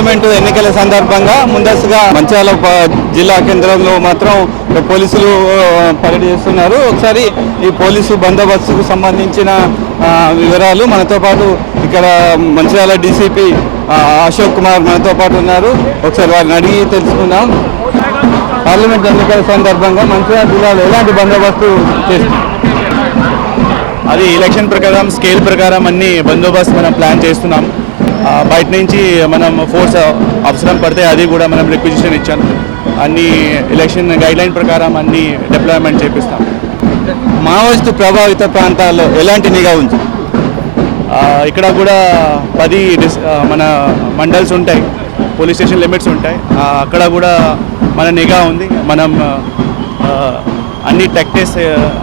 Parliament ఎన్నికల సందర్భంగా ముందస్తుగా మంచాల జిల్లా కేంద్రంలో మాత్రం పోలీసులు ఆ, పరేడ్ చేస్తున్నారు. ఒకసారి ఈ పోలీసు బందోబస్తుకు సంబంధించిన వివరాలు మనతో పాటు ఇక్కడ మంచిర్యాల డీసీపీ అశోక్ కుమార్ మనతో పాటు ఉన్నారు. ఒకసారి వారిని అడిగి తెలుసుకుందాం. పార్లమెంట్ ఎన్నికల సందర్భంగా మంచిర్యాల జిల్లాలో ఎలాంటి బందోబస్తు చేస్తున్నారు? అది ఎలక్షన్ ప్రకారం స్కేల్ ప్రకారం అన్ని బందోబస్తు మనం ప్లాన్ చేస్తున్నాం. బయట నుంచి మనం ఫోర్స్ అవసరం పడితే అది కూడా మనం రిక్విజిషన్ ఇచ్చాం. అన్ని ఎలక్షన్ గైడ్లైన్ ప్రకారం అన్ని డిప్లాయ్మెంట్ చేపిస్తాం. మావోయిస్టు ప్రభావిత ప్రాంతాల్లో ఎలాంటి నిఘా ఉంది? ఇక్కడ కూడా పది మన మండల్స్ ఉంటాయి పోలీస్ స్టేషన్ లిమిట్స్ ఉంటాయి. అక్కడ కూడా మన నిఘా ఉంది. మనం అన్ని టెక్టెస్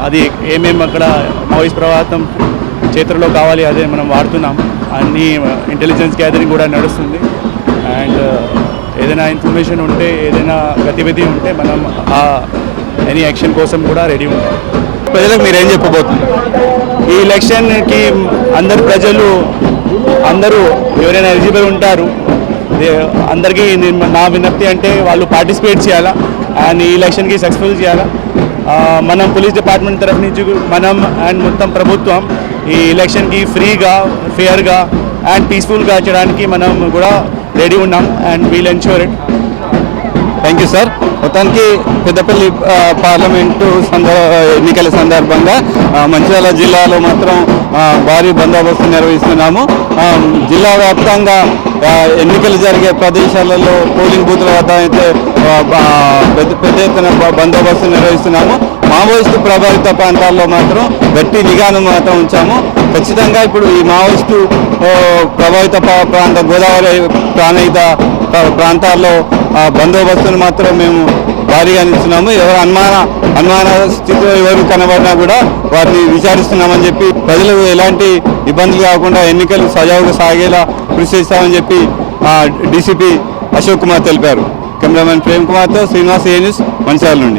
అది ఏమేమి అక్కడ మావోయిస్ట్ ప్రభావితం చేతుల్లో కావాలి అదే మనం వాడుతున్నాం. అన్ని ఇంటెలిజెన్స్ గ్యాదరింగ్ కూడా నడుస్తుంది. అండ్ ఏదైనా ఇన్ఫర్మేషన్ ఉంటే ఏదైనా గతివిధి ఉంటే మనం ఆ ఎనీ యాక్షన్ కోసం కూడా రెడీ ఉంటాం. ప్రజలకు మీరేం చెప్పబోతున్నారు? ఈ ఎలక్షన్కి అందరు ప్రజలు అందరూ ఎవరైనా ఎలిజిబుల్ ఉంటారు అందరికీ నా విజ్ఞప్తి అంటే వాళ్ళు పార్టిసిపేట్ చేయాలా? అండ్ ఈ ఎలక్షన్కి సక్సెస్ఫుల్ చేయాలా? ఆ, మనం పోలీస్ డిపార్ట్మెంట్ తరఫు నుంచి మనం అండ్ మొత్తం ప్రభుత్వం ఈ ఎలక్షన్కి ఫ్రీగా ఫేర్గా అండ్ పీస్ఫుల్గా చేయడానికి మనం కూడా రెడీ ఉన్నాం and we'll ensure it thank you sir మొత్తానికి పెద్దపల్లి పార్లమెంటు ఎన్నికల సందర్భంగా మంచిర్యాల జిల్లాలో మాత్రం భారీ బందోబస్తు నిర్వహిస్తున్నాము. జిల్లా వ్యాప్తంగా ఎన్నికలు జరిగే ప్రదేశాలలో పోలింగ్ బూత్ల వద్ద అయితే పెద్ద పెద్ద ఎత్తున బందోబస్తు నిర్వహిస్తున్నాము. మావోయిస్టు ప్రభావిత ప్రాంతాల్లో మాత్రం గట్టి నిఘాను మాత్రం ఉంచాము. ఖచ్చితంగా ఇప్పుడు ఈ మావోయిస్టు ప్రభావిత ప్రా- ప్రాంత గోదావరి ప్రాణిత ప్రాంతాల్లో ఆ బందోబస్తును మాత్రం మేము భారీగా నిస్తున్నాము ఎవరు అనుమాన అనుమాన స్థితిలో ఎవరు కనబడినా కూడా వారిని విచారిస్తున్నామని చెప్పి ప్రజలకు ఎలాంటి ఇబ్బందులు కాకుండా ఎన్నికలు సజావుగా సాగేలా కృషి చేస్తామని చెప్పి డీసీపీ అశోక్ కుమార్ తెలిపారు. కెమెరామెన్ ప్రేమ్ కుమార్తో శ్రీనివాస్ ఏ న్యూస్ మంచిర్యాల నుండి.